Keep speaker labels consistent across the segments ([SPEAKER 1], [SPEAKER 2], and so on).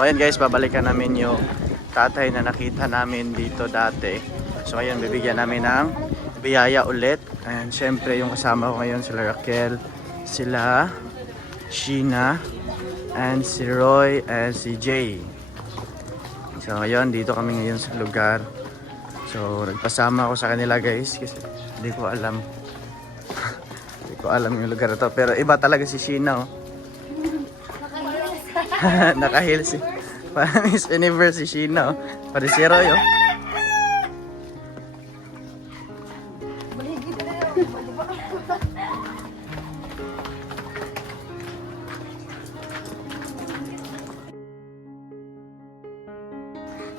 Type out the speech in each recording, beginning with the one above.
[SPEAKER 1] So ayan guys, babalikan namin yung tatay na nakita namin dito dati. So ayan, bibigyan namin ng biyaya ulit. And syempre yung kasama ko ngayon sila Raquel, sila Sheena, and si Roy, and si Jay. So ngayon, dito kami ngayon sa lugar. So nagpasama ako sa kanila guys kasi hindi ko alam. hindi ko alam yung lugar na to. Pero iba talaga si Sheena oh. Nakahil si Parang Miss Universe si Sheena. Pari si Roy oh.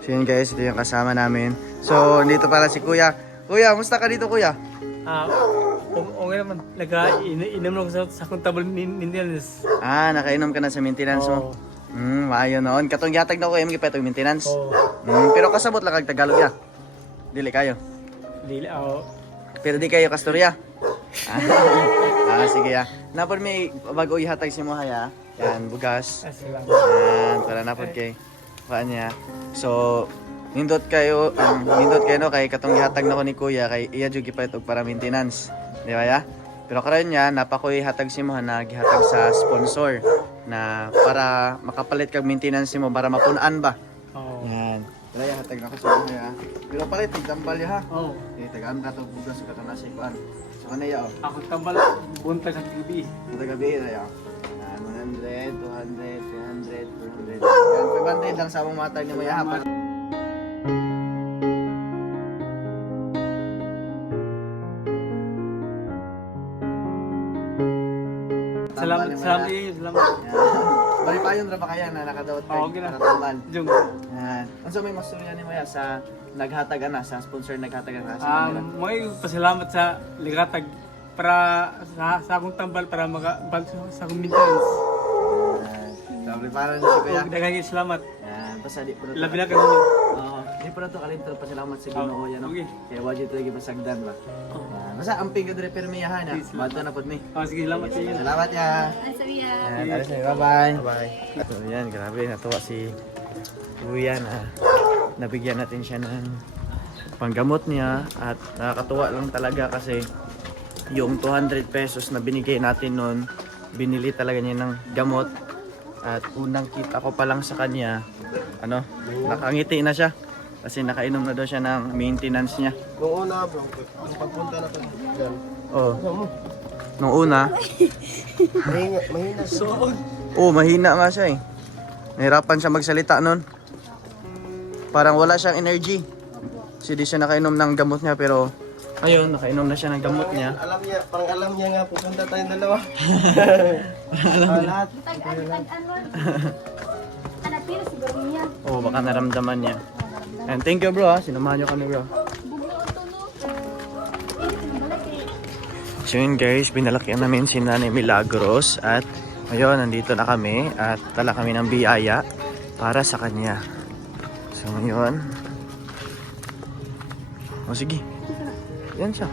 [SPEAKER 1] So yun guys, ito yung kasama namin. So, dito pala si Kuya. Kuya, musta ka dito Kuya?
[SPEAKER 2] Ah, o- okay naman. Nagka, in, inom ako sa, sa contable maintenance.
[SPEAKER 1] Ah, nakainom ka na sa maintenance mo.
[SPEAKER 2] Oo.
[SPEAKER 1] Hmm, maayo noon. Katong yatag na ko yung pa itong maintenance.
[SPEAKER 2] Oo.
[SPEAKER 1] Hmm, pero kasabot lang kag Tagalog ya. Dili kayo.
[SPEAKER 2] Dili, ako.
[SPEAKER 1] Pero di kayo kasturya. ah, ah, sige ya. Napod may bago ihatag si mo haya. Yan, bugas.
[SPEAKER 2] Ah, sige lang.
[SPEAKER 1] Yan, para napod kay paan niya. So, nindot kayo, um, nindot kayo no, kay katong ihatag na ko ni Kuya, kay iya jud gipalit og para maintenance. Di ba ya? Pero karon niya, napakoy hatag si mo na gihatag sa sponsor na para makapalit kag maintenance mo para mapunan ba.
[SPEAKER 2] Oo.
[SPEAKER 1] Yan. Wala ya hatag na ko sa mga ya. Pero palit tigtambal ya ha.
[SPEAKER 2] Oo.
[SPEAKER 1] Eh, tagaan ka to bugas ka to nasa ikuan. So ano ya oh.
[SPEAKER 2] Ako tambal, buntag sa TV.
[SPEAKER 1] Ito gabi na ya. Ah, 100, 200, 300, 400. Yan, 500 lang sa among matag ni mo ya ha.
[SPEAKER 2] Salamat, salamat,
[SPEAKER 1] Yan. Bali pa yun ra ba kaya na nakadawat kay
[SPEAKER 2] Oo, gina.
[SPEAKER 1] tambal.
[SPEAKER 2] Jung,
[SPEAKER 1] Yan. Unsa may masturya ni mo ya sa naghatag na sa sponsor naghatag na sa
[SPEAKER 2] um, may pasalamat sa ligatag para sa, sa akong tambal para maka sa, akong maintenance.
[SPEAKER 1] Yan. Sabi para ni si Kuya.
[SPEAKER 2] Daghang salamat.
[SPEAKER 1] Yan, basta di po
[SPEAKER 2] Labi na kanyo.
[SPEAKER 1] Oo. Di na to kalimtan pa salamat sa Ginoo yan. no?
[SPEAKER 2] Okay.
[SPEAKER 1] Kaya wajud lagi masagdan ba.
[SPEAKER 2] Oo.
[SPEAKER 1] Basta amping ka dire pero miyahan ha.
[SPEAKER 2] Please,
[SPEAKER 1] Madto na pod mi.
[SPEAKER 2] Oh, sige, salamat sa iyo.
[SPEAKER 1] Salamat ya.
[SPEAKER 3] Ang sabihan.
[SPEAKER 1] Yan, alis na. Bye-bye. Bye. So yan, grabe natuwa si Kuya na nabigyan natin siya ng panggamot niya at nakakatuwa lang talaga kasi yung 200 pesos na binigay natin noon binili talaga niya ng gamot at unang kita ko pa lang sa kanya ano nakangiti na siya kasi nakainom na daw siya ng maintenance niya
[SPEAKER 4] Nung una, bro, pagpunta na ko dyan,
[SPEAKER 1] oh nung una
[SPEAKER 4] mahina, mahina siya.
[SPEAKER 1] oh mahina nga siya eh nahirapan siya magsalita noon parang wala siyang energy kasi di siya nakainom ng gamot niya pero ayun nakainom na siya ng gamot niya
[SPEAKER 4] Alam niya, parang alam niya nga, pupunta tayong dalawa. Ah, lahat.
[SPEAKER 3] Tag-tag ano. Anak pero siguro niya.
[SPEAKER 1] oh baka naramdaman niya and thank you bro ha sinamahan niyo kami bro.
[SPEAKER 3] Eh, eh.
[SPEAKER 1] So yun guys, binalakihan namin si Nanay Milagros at ngayon nandito na kami at tala kami ng biyaya para sa kanya. So ngayon, o sige, yan siya.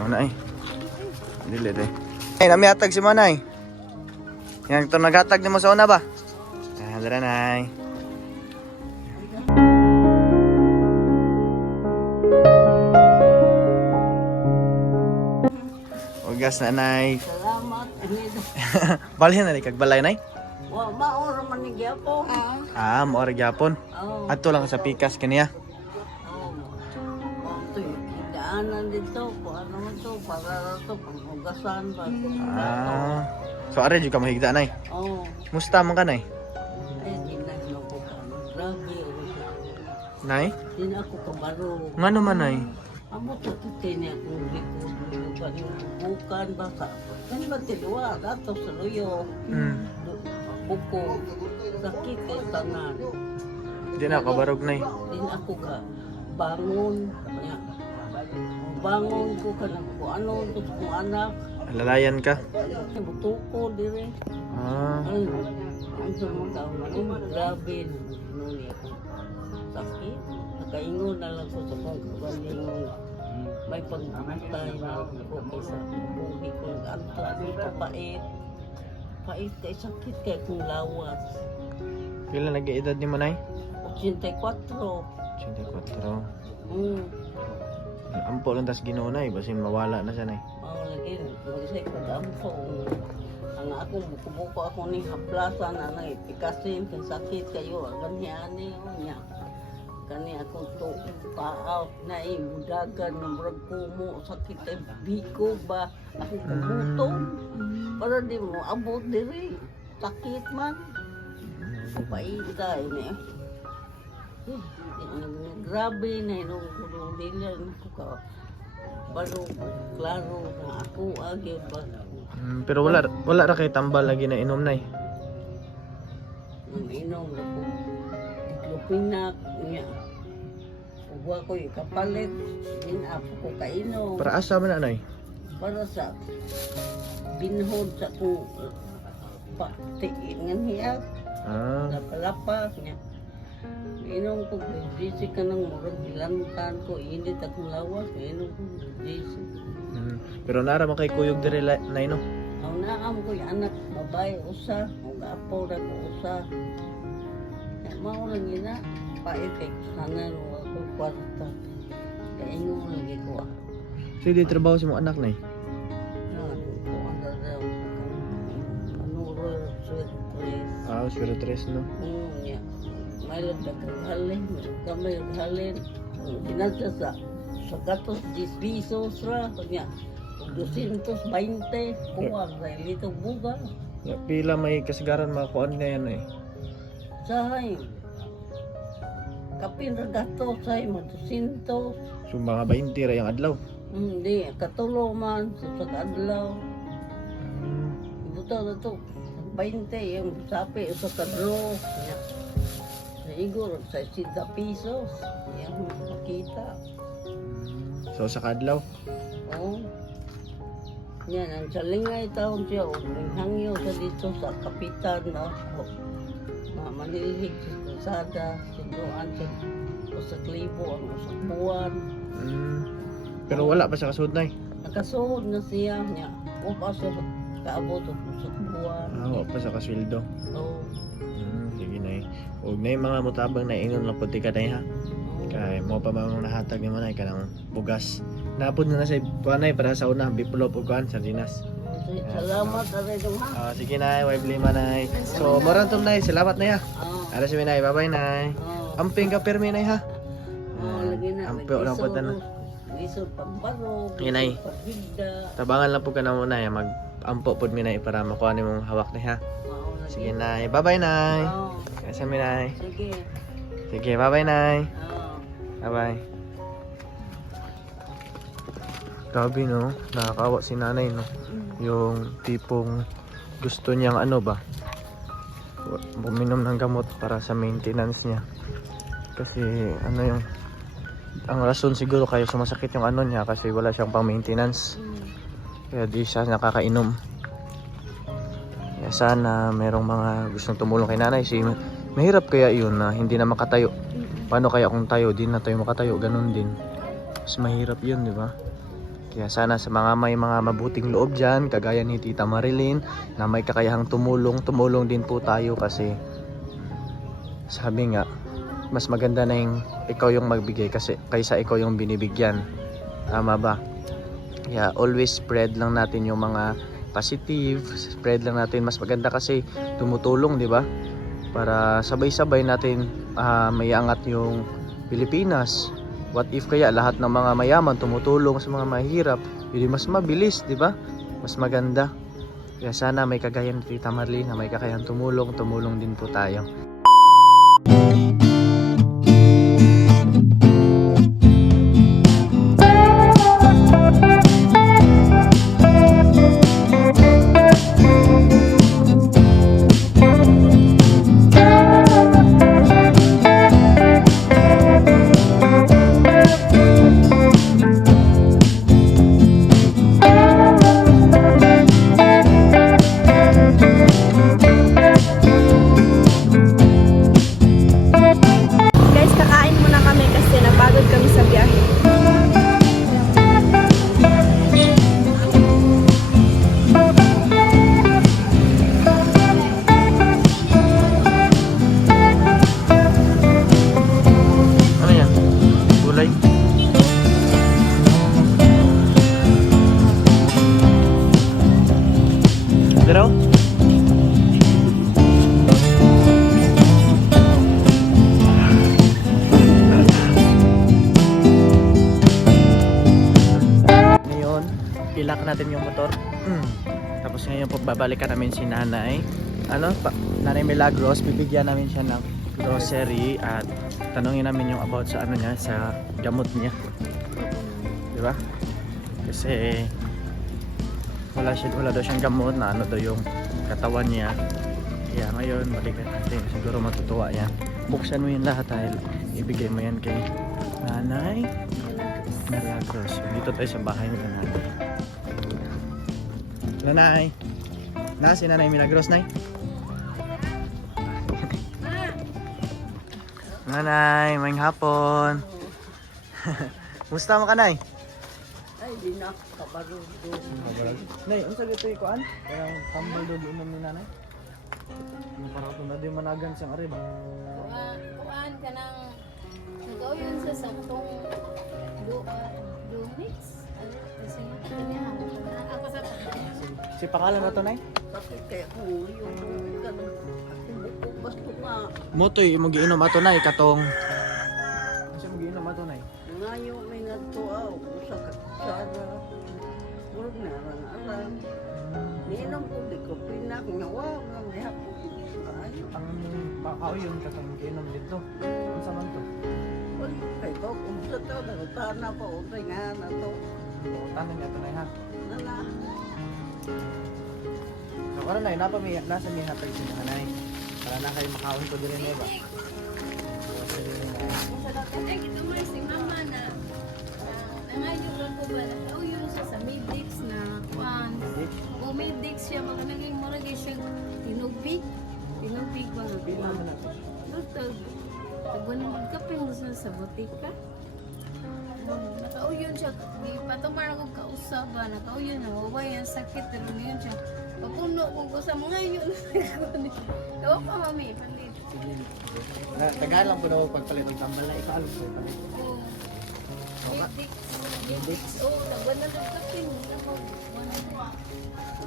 [SPEAKER 1] O na eh. Dili de. Ay, namihatag si Manay. Yan, ito naghatag ni mo sa una ba? Dara nay. Ugas na nay.
[SPEAKER 5] Salamat.
[SPEAKER 1] Balhin na ni kag balay nay.
[SPEAKER 5] Wa maoro man ni gyapon.
[SPEAKER 1] Ah, mo ora gyapon.
[SPEAKER 5] Oh.
[SPEAKER 1] Adto lang sa pikas kaniya.
[SPEAKER 5] Oh. Daanan dito ko ano man to para to pangugasan ba.
[SPEAKER 1] Ah. So are jud ka mahigda nay.
[SPEAKER 5] Oh.
[SPEAKER 1] Musta man ka nay?
[SPEAKER 5] Ay dinahno ko ka. Grabe.
[SPEAKER 1] Nay?
[SPEAKER 5] Di na ako kabaro.
[SPEAKER 1] Ngano man nay?
[SPEAKER 5] Amo to titi niya kung likod lupa ni bukan baka. Kan ba tiluwa dato sa luyo.
[SPEAKER 1] Hmm.
[SPEAKER 5] Buko. Sakit kay tanan.
[SPEAKER 1] Di na kabarog nay.
[SPEAKER 5] din ako ka bangon nya bangon ko ka ng kung ano ko anak
[SPEAKER 1] Lalayan ka.
[SPEAKER 5] buto ko dire
[SPEAKER 1] Ah.
[SPEAKER 5] ay ang sa mga tao na grabe sakit nakaingon na lang ko sa kong kabalingon may pagkamatay na ako kaysa buhi ko antos ni papait pait kay sakit kay kung lawas
[SPEAKER 1] Pila nag-edad ni Manay?
[SPEAKER 5] 84.
[SPEAKER 1] 84.
[SPEAKER 5] Hmm.
[SPEAKER 1] Ampo lang tas ginunay, basin mawala na siya nay.
[SPEAKER 5] Mao lagi magsay ko dampo. Ang ako buko-buko ako ni haplasan na ipikasin kay sakit kayo agan ani niya. Kani ako to paaw na imudagan ng murag kumo sakit ay biko ba? Ako kubuton para di mo abot diri. Sakit man. Papaita ini grabe na nung kulong dilan ko ka balo klaro na ako agyo ba?
[SPEAKER 1] Mm, pero wala wala ra kay tambal lagi na inom nay.
[SPEAKER 5] inom na ko diklupinak niya Uwa ko yung kapalit, din ako ko kainom.
[SPEAKER 1] Para asa man na nay?
[SPEAKER 5] para sa binhod sa kung patiin niya
[SPEAKER 1] Ah,
[SPEAKER 5] lapalapas niya inom ko busy ka ng murag gilantan ko init akong lawas inom ko busy
[SPEAKER 1] mm. pero nara man kay kuyog diri nay no.
[SPEAKER 5] ang naam ko yung anak babae usa ang apo na ko usa mao lang yun na pa-effect sana kwarta kaya ingon lagi ko ah
[SPEAKER 1] So di trabaho si mo anak nay. Ah, pero tres no.
[SPEAKER 5] May lagdag halin, kamay halin. Binasa sa sa gatos 10 pesos ra kanya. 220 kuha sa lito buga.
[SPEAKER 1] Pila may kasagaran makuan na yan eh.
[SPEAKER 5] Sahay. Kapin ra gatos say 200.
[SPEAKER 1] So mga 20 ra yung adlaw.
[SPEAKER 5] Hindi, katulo man sa sa adlaw. Buto na to. 20 yung sapi sa kadro. Siguro sa 60 pesos. Yan makita.
[SPEAKER 1] So sa kadlaw.
[SPEAKER 5] Oo. Yan, ang salingay taon siya. O, hangyo sa dito sa kapitan na ako. Na manilhig sa kusada. Sinduan sa sa klibo ang sa buwan.
[SPEAKER 1] Mm. Pero wala pa sa kasud nay.
[SPEAKER 5] Nakasuod na siya niya. O pa siya kaabot sa sa buwan.
[SPEAKER 1] Ah, wala pa sa kasweldo.
[SPEAKER 5] Oo.
[SPEAKER 1] Mm, sige nay. Ug nay mga mutabang na ingon lang puti ka nay ha. Kay mo pa mamang nahatag ni manay kanang bugas. Napod na na sa panay para sa una biplop ug kuan sardinas.
[SPEAKER 5] Salamat aray dong ha.
[SPEAKER 1] Ah, sige nay, way blima nay. So, moran tum nay, salamat nay ha. Ara si nay, bye-bye nay. Amping ka permi nay ha.
[SPEAKER 5] Oo, lagi na.
[SPEAKER 1] Po na.
[SPEAKER 5] Lisod pambaro.
[SPEAKER 1] Sige, Nay.
[SPEAKER 5] Pagbigda.
[SPEAKER 1] Tabangan lang po ka na muna ya mag ampo pod mi nay para makuha nimong hawak nay ha. Sige nay, bye-bye nay. Kasi mi nay.
[SPEAKER 5] Sige.
[SPEAKER 1] Sige, bye-bye nay. Bye-bye. Grabe no, nakakawa si nanay no. Yung tipong gusto niyang ano ba, buminom ng gamot para sa maintenance niya. Kasi ano yung, ang rason siguro kayo sumasakit yung ano niya kasi wala siyang pang maintenance. Kaya di siya nakakainom. Kaya sana merong mga gustong tumulong kay nanay. Si, mahirap kaya yun na hindi na makatayo. Paano kaya kung tayo, di na tayo makatayo, ganun din. Mas mahirap yun, di ba? Kaya sana sa mga may mga mabuting loob dyan, kagaya ni Tita Marilyn, na may kakayahang tumulong, tumulong din po tayo kasi sabi nga, mas maganda na yung ikaw yung magbigay kasi kaysa ikaw yung binibigyan. Tama ba? Kaya always spread lang natin yung mga positive, spread lang natin. Mas maganda kasi tumutulong, di ba? Para sabay-sabay natin ah, may angat yung Pilipinas. What if kaya lahat ng mga mayaman tumutulong sa mga mahirap? Hindi mas mabilis, di ba? Mas maganda. Kaya sana may kagaya ni Tita Marlene na may kakayang tumulong, tumulong din po tayo. Babalikan namin si nanay. Ano? Pa, nanay Milagros, bibigyan namin siya ng grocery at tanungin namin yung about sa ano niya, sa gamot niya. Di ba? Kasi wala, siya, wala daw siyang gamot na ano daw yung katawan niya. Kaya ngayon, balikan natin. Siguro matutuwa yan. Buksan mo yung lahat dahil ibigay mo yan kay nanay. Milagros. Dito tayo sa bahay nila nanay. Nanay. Na si Nanay Milagros, Nay. Nanay, may hapon. Musta mo ka, Nay?
[SPEAKER 5] Ay, di na kabarog.
[SPEAKER 1] Nay, unsa dito ikuan? Parang tambal do inom ni nanay. Ano parang ito na di managan siyang ari ba?
[SPEAKER 3] Kuan, kuan ka ng nagaw yun sa saktong do, uh, Ano, kasi yung
[SPEAKER 1] Si pangalan na to, Nay?
[SPEAKER 5] Kaya kung yung ganun, basto nga.
[SPEAKER 1] Motoy mo giinom ato Nay katong Unsa mo giinom ato Nay?
[SPEAKER 5] Ngayon may nagtuaw sa katsara. Huwag na lang alam. Ninong ko di ko pinak nga may hapon.
[SPEAKER 1] Ang makao yun katong giinom dito. Unsa man to?
[SPEAKER 5] Wala kay to kung sa to nagtana pa utay nga na to.
[SPEAKER 1] Tanan niya to Nay ha.
[SPEAKER 5] Nana.
[SPEAKER 1] So karon Nay, napa mi nasa mi hatag si Nanay. Para na kayo makaon ko Nay ba?
[SPEAKER 3] sa dapat ay ito mo si mama na nangayon lang ko ba na oh yun siya sa Midix na kuan. O Midix siya baka naging murag siya tinubig. Tinubig ba nga kuan. Dutog. Tagwan mo kapin mo sa sa botika. Nakauyon siya, di patumar ako kausap ba, nakauyon na, waway ang sakit, pero ngayon siya, papuno kung ko sa mga yun. Ewan pa mami, palit.
[SPEAKER 1] Na tagal lang po daw pagpalit ng tambal na ipaalog ko.
[SPEAKER 3] Oo. Midix. Midix. Oo, tagwan na lang kapin.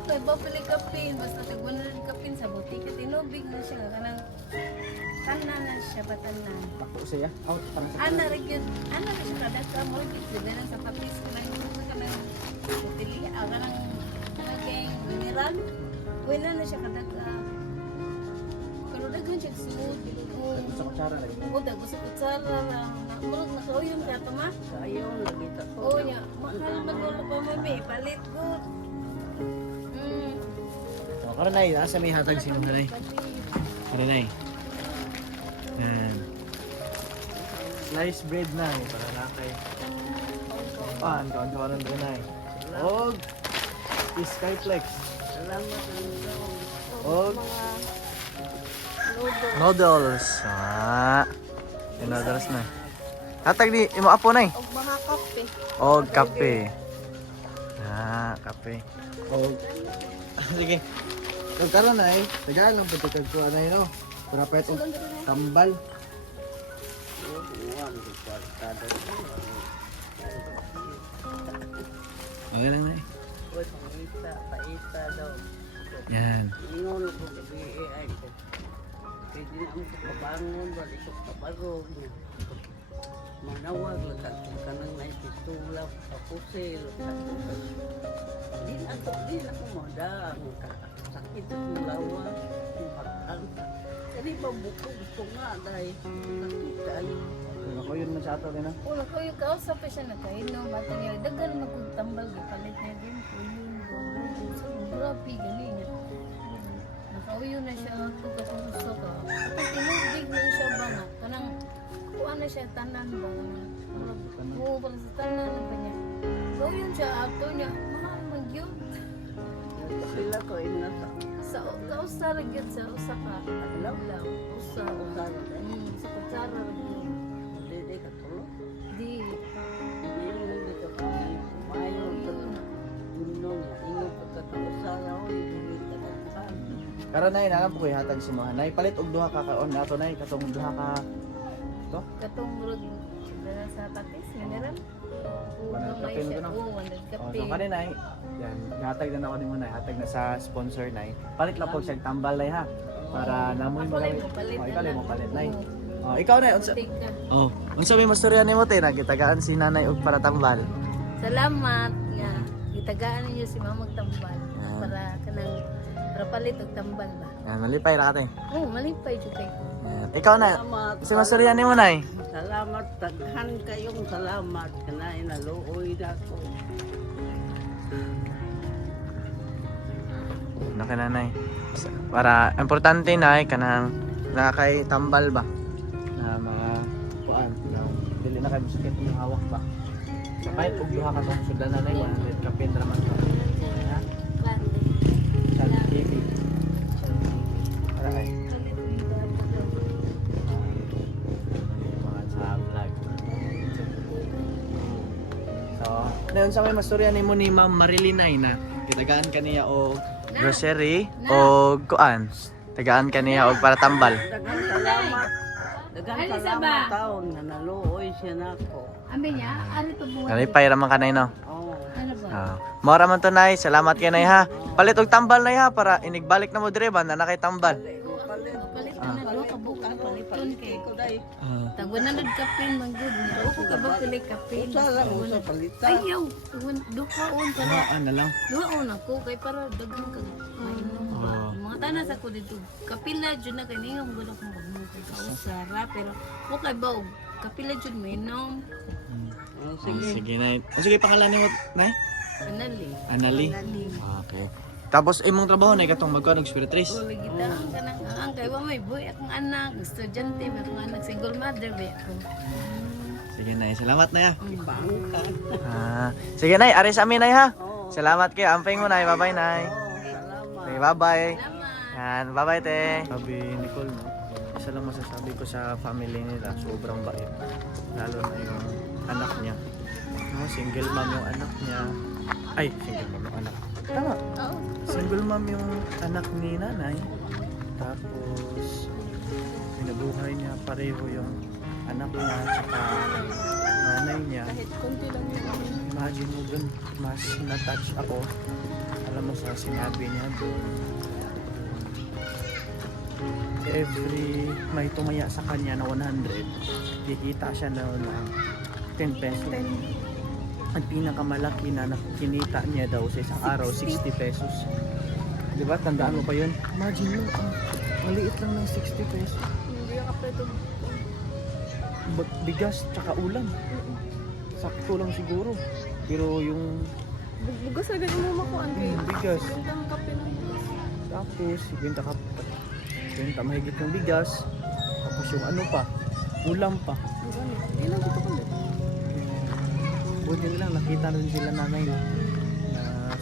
[SPEAKER 3] Okay, babalik kapin. Basta tagwan na lang kapin sa butika. Tinubig na siya. Kanang tanan na siya, batanan.
[SPEAKER 1] Ako siya. Out parang sa
[SPEAKER 3] Ana rin ana rin siya kada ka mo rin sila ng sapatis lang yung ka ng utili aga ng naging mineral wala na siya kada ka pero daghan siya smooth
[SPEAKER 1] sa kutsara na yun.
[SPEAKER 3] o dago sa kutsara lang na murag nakauyon ka to ma
[SPEAKER 5] Kayo lagi ta ko.
[SPEAKER 3] o nya mahal man wala pa mami palit good mm
[SPEAKER 1] So karon Nay, nasa mi hatag si Nanay. Karon Nay. Yan. Slice bread na eh, para na kay Pan, kawan-kawanan doon na eh. Og Skyflex.
[SPEAKER 5] Salamat ang.
[SPEAKER 1] Og noodles. Ah. Yung noodles na. Hatag di imo apo na eh.
[SPEAKER 3] og mga kape
[SPEAKER 1] Og kape. Ah, kape. Og sige. Kung karon na eh, tagal lang pati kagkuha na yun, no? Para pa ito, tambal. Okay lang na eh.
[SPEAKER 5] Paita, daw.
[SPEAKER 1] Yan.
[SPEAKER 5] Ingon ko gabi ay. Pwede na ako kabangon, balik ko kabarog niya. Manawag lang ka kung kanang may pitula, kapusil, Di na ako, di na ako madaan. Sakit at mulawa, makakang. Kani ba buko gusto nga dahil sakit tayo.
[SPEAKER 1] Ako yun man sa ato rin, no?
[SPEAKER 3] Wala ko yung kausap pa siya nakainom. At ang yun, dagan magtambal ka palit niya din po yun. Grabe, gali niya. Nakauyo na siya ako gusto ka. At tinubig na siya ba nga. Kanang, kuha na siya tanan ba? Oo, para sa tanan ba niya. So, yun siya, ato niya, mahal mag yun.
[SPEAKER 5] Sila ko inasa.
[SPEAKER 3] Sa, kausara yun sa usa ka. Alaw lang. Usa.
[SPEAKER 5] Usara na.
[SPEAKER 3] Mm, sa kutsara
[SPEAKER 5] ka tulog.
[SPEAKER 3] Di.
[SPEAKER 5] Hindi ka ko, ka nagpan.
[SPEAKER 1] Karon na inalam po kayo hatag si nay. Palit og duha ka kaon na ato nay. Katong duha ka... To?
[SPEAKER 3] Katong murag dala sa patis, mineral.
[SPEAKER 1] Kape mo
[SPEAKER 3] siya.
[SPEAKER 1] na?
[SPEAKER 3] Oo, wanag
[SPEAKER 1] Oh, so kanina ay, yan, hatag na ako ni mo nay. Hatag na sa sponsor nay. Palit lang po siya tambal nay ha. Para namoy mo
[SPEAKER 3] palit
[SPEAKER 1] Oh,
[SPEAKER 3] na
[SPEAKER 1] ikaw mo palit.
[SPEAKER 3] Oo.
[SPEAKER 1] Oh, ikaw nay unsa. Oh, unsa may mastorya nimo te nagitagaan si nanay og para tambal.
[SPEAKER 3] Salamat nga. itagaan ninyo si mamag tambal
[SPEAKER 1] Ah.
[SPEAKER 3] para kanang para palit og tambal ba.
[SPEAKER 1] Yan, malipay ra kate.
[SPEAKER 3] Oh, malipay jud kay.
[SPEAKER 1] Yan. Ikaw na,
[SPEAKER 5] Salamat.
[SPEAKER 1] si Masurian mo na
[SPEAKER 5] Salamat, taghan kayong salamat. Kanay naluoy na ko.
[SPEAKER 1] Nakananay. Para, importante na kanang nakakay tambal ba? Na mga kuan, na dili na kay masakit yung hawak ba? Kapay kung duha ka tong sudan na 100 kapin raman ka. So, nayon sa may masturya nimo ni Ma'am Marilinay na kitagaan kaniya og grocery o kuan. Tagaan kaniya og para tambal.
[SPEAKER 5] Daghang salamat. Daghang
[SPEAKER 3] sa
[SPEAKER 5] salamat
[SPEAKER 3] ba?
[SPEAKER 5] taon na naluoy siya na ko.
[SPEAKER 3] Ambi niya, ari to buhat.
[SPEAKER 1] Nalipay raman kanay no.
[SPEAKER 5] Oh.
[SPEAKER 3] Ano ba?
[SPEAKER 1] Ah. Mora man to nay, salamat kay nay ha. Palit og tambal nay ha para inigbalik na mo dire ba na nakay tambal.
[SPEAKER 3] Palit na na duha
[SPEAKER 1] Ah.
[SPEAKER 3] Tagwan na nag kapin man niya. Ako ka ba pili kapin?
[SPEAKER 5] Usa lang usa palitan.
[SPEAKER 3] Ayaw, tagwan duha on para.
[SPEAKER 1] ano lang.
[SPEAKER 3] Duha on ako kay para daghan ka mainom ba.
[SPEAKER 1] Oo.
[SPEAKER 3] Mga tanas ako dito. Kapila jud na kay ningam gud ako magmukay sa usara pero mo kay ba kapila jud mainom.
[SPEAKER 5] Oh,
[SPEAKER 1] Ah,
[SPEAKER 5] sige.
[SPEAKER 1] sige nay. Ah, sige pangalan mo nay.
[SPEAKER 3] Anali.
[SPEAKER 1] Anali.
[SPEAKER 3] Anali.
[SPEAKER 1] Okay. Tapos imong trabaho nay katong magkuan og spiritress.
[SPEAKER 3] Wala kita ang kanang ang kay wa may boy akong anak, estudyante, may akong anak single mother ba ako.
[SPEAKER 1] Sige nay, salamat nay ha.
[SPEAKER 5] Bangka.
[SPEAKER 1] Ah, sige nay, ari sa amin nay ha. Salamat kay amping mo nay. Bye-bye nay. Okay, bye-bye. Yan, bye-bye te. Sabi ni Nicole, no? Isa lang masasabi ko sa family nila, sobrang bait. Lalo na yung anak niya. No, single mom yung anak niya. Ay, single mom yung anak. Tama.
[SPEAKER 3] Oo.
[SPEAKER 1] Single mom yung anak ni nanay. Tapos, pinabuhay niya pareho yung anak niya at nanay niya.
[SPEAKER 3] Kahit konti lang yung ano.
[SPEAKER 1] Imagine mo dun, mas na-touch ako. Alam mo sa sinabi niya dun. Every may tumaya sa kanya na 100, kikita siya na ng 10 pesos. Ang pinakamalaki na nakinita niya daw sa isang araw, 60 pesos. Di ba? Tandaan mo pa yun? Imagine mo, ang maliit lang ng 60 pesos.
[SPEAKER 3] Hindi ka pa ito.
[SPEAKER 1] Ba- Bigas, tsaka ulam. Sakto lang siguro. Pero yung
[SPEAKER 3] Bugas agad mo makuan
[SPEAKER 1] hmm, bigas,
[SPEAKER 3] Ang kape ng bugas.
[SPEAKER 1] Tapos, ibenta ka ibenta mahigit ng bigas. Tapos yung ano pa, ulam pa.
[SPEAKER 3] Ilang ko ko
[SPEAKER 1] Buti lang, nakita na rin sila nanay na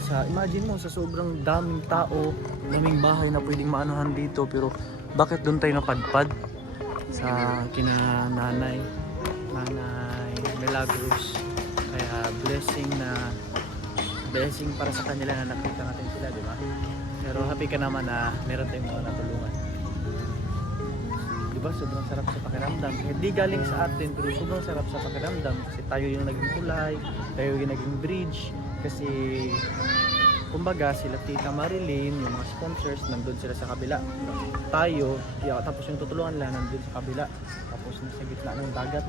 [SPEAKER 1] sa, imagine mo, sa sobrang daming tao, daming bahay na pwedeng maanuhan dito, pero bakit doon tayo napadpad? Sa kina nanay, nanay Milagros. Kaya blessing na, blessing para sa kanila na nakita natin sila, di ba? Pero happy ka naman na meron tayong mga natulungan. Ba? Sobrang sarap sa pakiramdam. Hindi galing sa atin, pero sobrang sarap sa pakiramdam. Kasi tayo yung naging tulay, tayo yung naging bridge. Kasi, kumbaga, sila Tita Marilyn, yung mga sponsors, nandun sila sa kabila. Tayo, yeah, tapos yung tutulungan lang nandun sa kabila. Tapos nasa gitna ng dagat,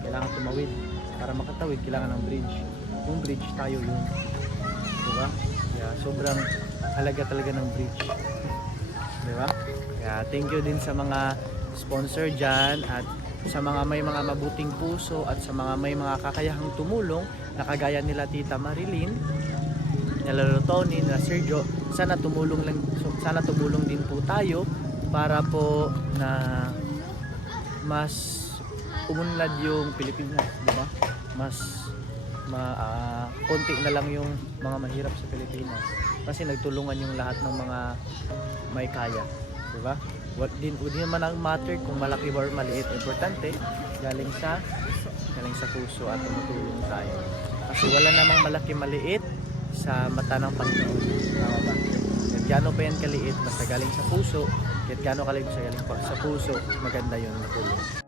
[SPEAKER 1] kailangan tumawid. Para makatawid, kailangan ng bridge. Yung bridge, tayo yung Diba? Kaya sobrang halaga talaga ng bridge. Diba? Kaya thank you din sa mga sponsor dyan at sa mga may mga mabuting puso at sa mga may mga kakayahang tumulong na kagaya nila Tita Marilyn, nila Tony, nila Sergio, sana tumulong lang sana tumulong din po tayo para po na mas umunlad yung Pilipinas, di ba? Mas ma ah, konti na lang yung mga mahirap sa Pilipinas kasi nagtulungan yung lahat ng mga may kaya, di ba? What din hindi naman ang matter kung malaki or maliit, importante galing sa galing sa puso at tumutulong tayo. Kasi wala namang malaki maliit sa mata ng Panginoon. Tama ba? Kahit gaano pa yan kaliit, basta galing sa puso, kahit gaano kaliit sa galing sa puso, maganda yun guys,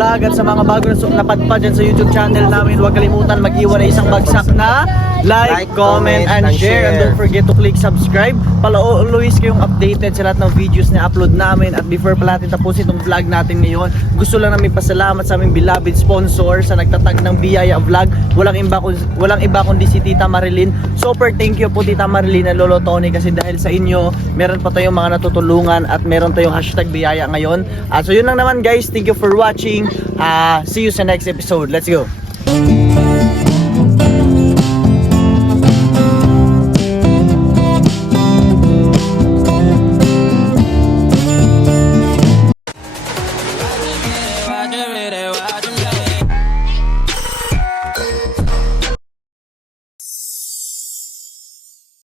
[SPEAKER 1] vlog at sa mga bago na su- napadpad dyan sa YouTube channel namin, huwag kalimutan mag-iwan na isang bagsak na like,
[SPEAKER 4] Like,
[SPEAKER 1] comment, and,
[SPEAKER 4] and
[SPEAKER 1] share. And don't forget to click subscribe para always kayong updated sa lahat ng videos na upload namin. At before pala natin tapusin itong vlog natin ngayon, gusto lang namin pasalamat sa aming beloved sponsor sa nagtatag ng Biyaya Vlog. Walang iba, walang iba kundi si Tita Marilyn. Super thank you po Tita Marilyn and Lolo Tony kasi dahil sa inyo, meron pa tayong mga natutulungan at meron tayong hashtag Biyaya ngayon. Ah, so yun lang naman guys, thank you for watching. Ah, see you sa next episode. Let's go!